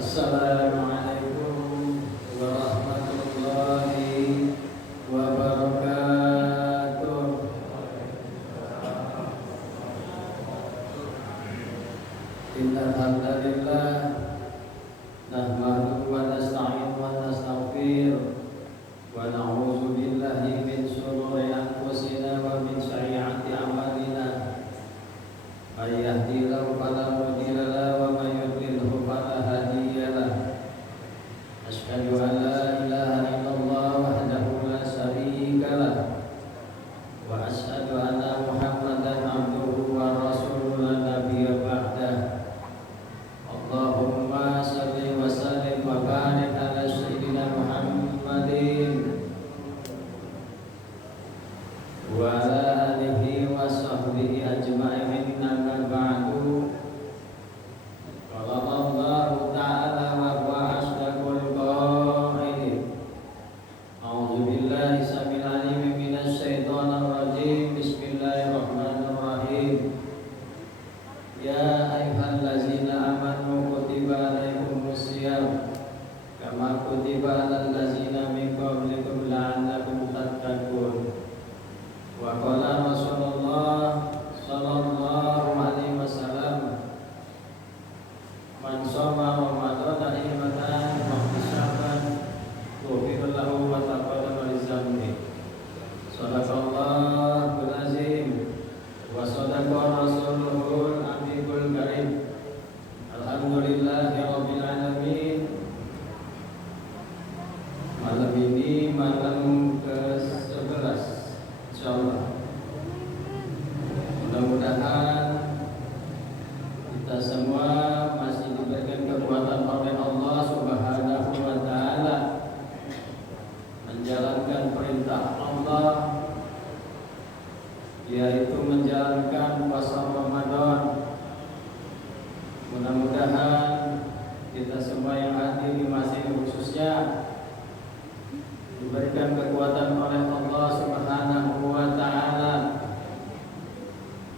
Assalamualaikum warahmatullahi wabarakatuh. Innal hamdalillah nahmaduhu wa nasta'inu wa nastaghfir wa na'udzu billahi min shururi anfusina wa min sayyiati a'malina. May yahdihillahu fala mudilla lahu wa may yudlilhu fala hadiya lahu. Asyhadu an la ilaha illallah wahdahu la syarika lahu wa asyhadu anna Muhammadan abduhu wa rasuluhu la nabiyya ba'dah. Allahumma shalli wa sallim wa barik ala sayyidina Muhammadin wa ala alihi wa sahbihi ajma'in. Amma ba'du. Qala Allahu ta'ala wa huwa asdaqul qailin. A'udzu billahi samil alim minasy syaithanir rajim. Bismillahirrahmanirrahim. Ya ayyuhallazina amanu kutiba alaikumus shiyam kama kutiba alal ladzina min qablikum la'allakum tattaqun. Wa qala Rasulullah sallallahu alaihi wasallam, man shoma ramadhana imanan wa ihtisaban ghufira lahu ma taqaddama min dhanbi. Shadaqallahul azim wa shadaqa rasuluhul amiyul karim. Alhamdulillahi rabbil alamin. Malam ini malam ke-11 insyaallah. Mudah-mudahan kita semua masih diberikan kekuatan oleh Allah Subhanahu wa taala menjalankan perintah Allah, yaitu menjalankan puasa Ramadan. Mudah-mudahan kita semua yang hadir di masjid khususnya diberikan kekuatan oleh Allah Subhanahu wa taala,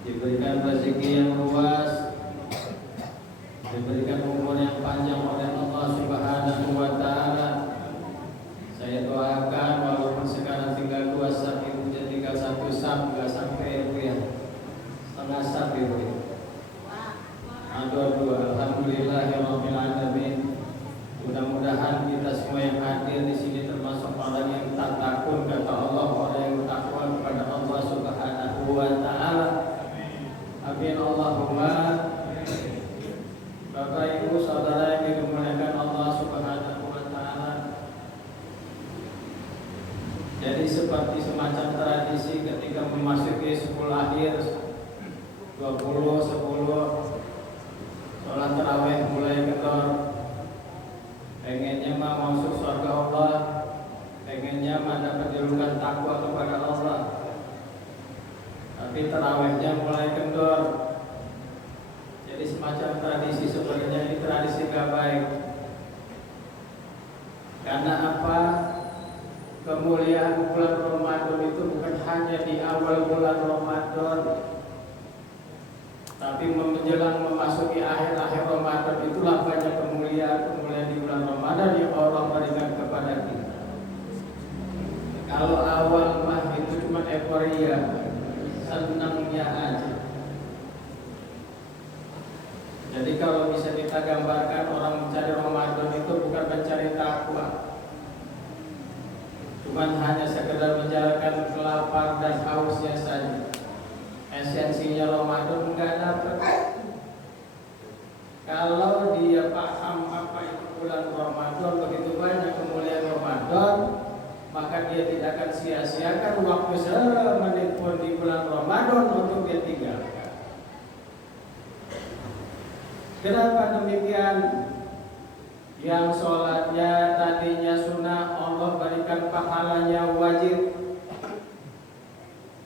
diberikan rezeki yang luas, diberikan umur yang panjang oleh Allah Subhanahu wa taala. Saya doakan walaupun sekarang tinggal 2 sab, ibu tinggal 1 sab, enggak sampai ibu ya. Setengah sab ibu ya. Dua. Alhamdulillahirabbil alamin. Mudah-mudahan kita semua yang hadir di sini termasuk orang yang tak takut kata Allah, orang yang bertakwa kepada Allah Subhanahu wa taala. Amin Allahumma. Bapak Ibu saudara yang dimuliakan Allah Subhanahu wa taala. Jadi seperti semacam tradisi ketika memasuki 10 akhir 20 sholat tarawih mulai kendor. Pengennya mah masuk surga Allah, pengennya mah dapat julukan takwa kepada Allah. Tapi tarawihnya mulai kendor. Jadi semacam tradisi, sebenarnya ini tradisi gak baik. Karena apa? Kemuliaan bulan Ramadan itu bukan hanya di awal bulan Ramadan, tapi menjelang memasuki akhir-akhir Ramadan itulah banyak kemuliaan di bulan Ramadan yang Allah berikan kepada kita. Kalau awal mah itu cuma euforia, senangnya aja. Jadi kalau bisa kita gambarkan, orang mencari Ramadan itu bukan mencari takwa, cuman hanya sekedar menjalankan kelapar dan hausnya saja. Esensinya Ramadan enggak dapat. Kalau dia paham apa itu bulan Ramadan, begitu banyak kemuliaan Ramadan, maka dia tidak akan sia-siakan waktu semenit pun di bulan Ramadan untuk dia tinggalkan. Kenapa demikian? Yang sholatnya tadinya sunnah, Allah berikan pahalanya wajib.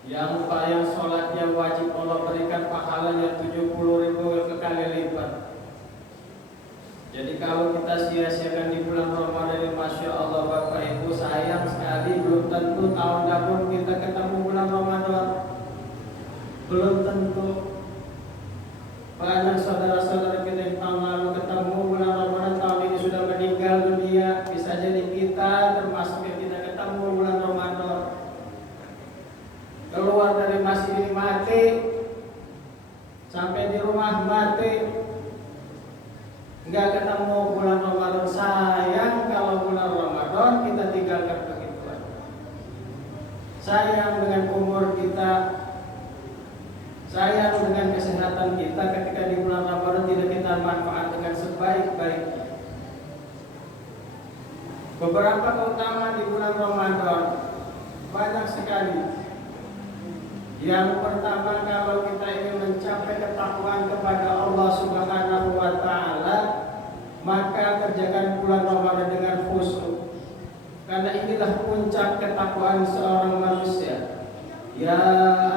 Yang sholatnya wajib, Allah berikan pahalanya 70.000 kali lipat. Jadi kalau kita sia-siakan di bulan Ramadan ini, Masya Allah Bapak Ibu, sayang sekali, belum tentu tahun depan kita ketemu bulan Ramadan. Belum tentu. Banyak saudara-saudara kita yang tahun lalu ketemu bulan Ramadan, tahun ini Jika ketemu bulan Ramadan, sayang kalau bulan Ramadan kita tinggalkan begitu aja. Sayang dengan umur kita, sayang dengan kesehatan kita ketika di bulan Ramadan tidak kita manfaat dengan sebaik-baiknya. Beberapa keutamaan di bulan Ramadan banyak sekali. Yang pertama, kalau kita ingin mencapai ketakwaan kepada Allah Subhanahu wa Ta'ala, maka kerjakan bulan Ramadan dengan khusyuk, karena inilah puncak ketakwaan seorang manusia. Ya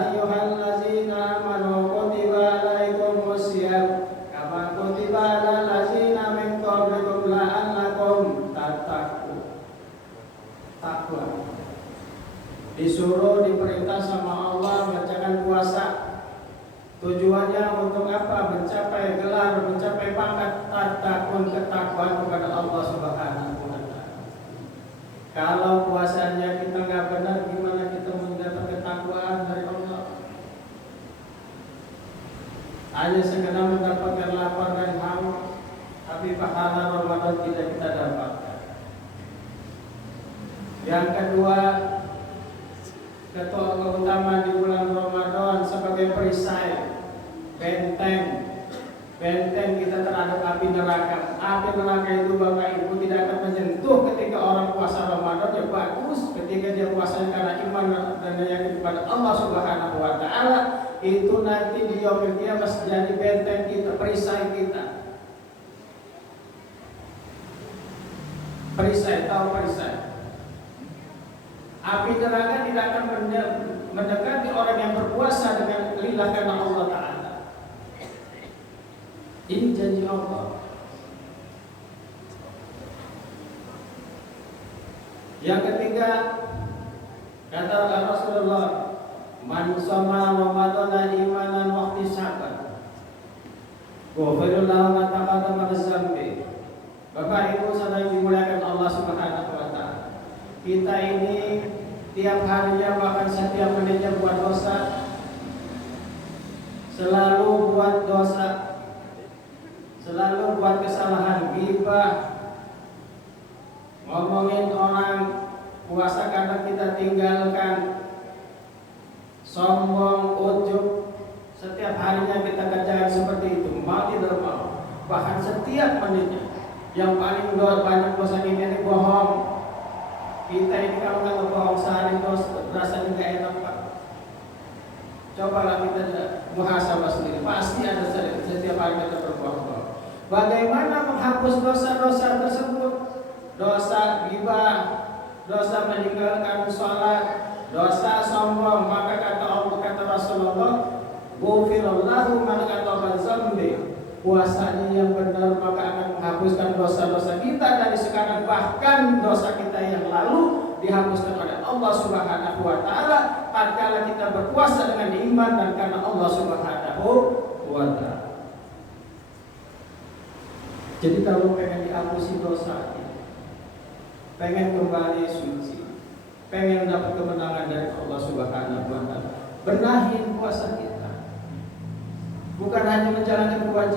ayyuhallazina amanu kutiba alaikumus syiyam kama kutiba alal ladzina min qablikum la'allakum tattaqun. Takwa. Disuruh, diperintah sama Allah mengerjakan puasa. Tujuannya untuk apa? Mencapai gelar, mencapai pangkat tattaqun, ketakwaan kepada Allah Subhanahu wa Ta'ala. Kalau puasanya kita nggak benar, gimana kita mendapat ketakwaan dari Allah? Hanya sekedar mendapatkan lapar dan haus, tapi pahala Ramadan tidak kita dapatkan. Yang kedua, keutamaan di bulan Ramadan sebagai perisai, benteng kita terhadap api neraka. Api neraka itu Bapak Ibu tidak akan menyentuh ketika orang puasa Ramadan. Ya bagus, ketika dia puasa karena iman dan yakin kepada Allah Subhanahu wa Ta'ala, itu nanti di yaumil qiyamah menjadi benteng kita, perisai kita. Perisai, tahu perisai? Api neraka tidak akan mendekati orang yang berpuasa dengan lillah karena Allah Ta'ala. Ini janji Allah. Yang ketiga, kata Rasulullah, man shoma ramadhana imanan wa ihtisaban ghufira lahu ma taqaddama min dzambi. Bapak Ibu saudara dimuliakan Allah Subhanahu wa Ta'ala, kita ini tiap harinya bahkan setiap menitnya buat dosa, selalu buat dosa, selalu buat kesalahan, ghibah, ngomongin orang, puasa karena kita tinggalkan, sombong, ujub, setiap harinya kita kerjakan seperti itu, mau tidak mau, bahkan setiap menitnya. Yang paling banyak dosa ini bohong. Kita ini kalau nggak bohong sehari rasanya nggak enak Pak. Cobalah kita muhasabah sendiri, pasti ada setiap hari kita berbohong. Bagaimana menghapus dosa-dosa tersebut? Dosa ghibah, dosa meninggalkan sholat, dosa sombong. Maka kata Allah, kata Rasulullah, ghufirallahu ma taqaddama min dzambi. Puasanya yang benar maka akan menghapuskan dosa-dosa kita dari sekarang, bahkan dosa kita yang lalu dihapuskan oleh Allah Subhanahu wa Ta'ala tatkala kita berpuasa dengan iman dan karena Allah Subhanahu wa Ta'ala. Jadi kalau pengen dihapusi dosa kita, pengen kembali suci, pengen dapat kemenangan dari Allah Subhanahu wa Ta'ala, benahin puasa kita. Bukan hanya menjalankan kewajiban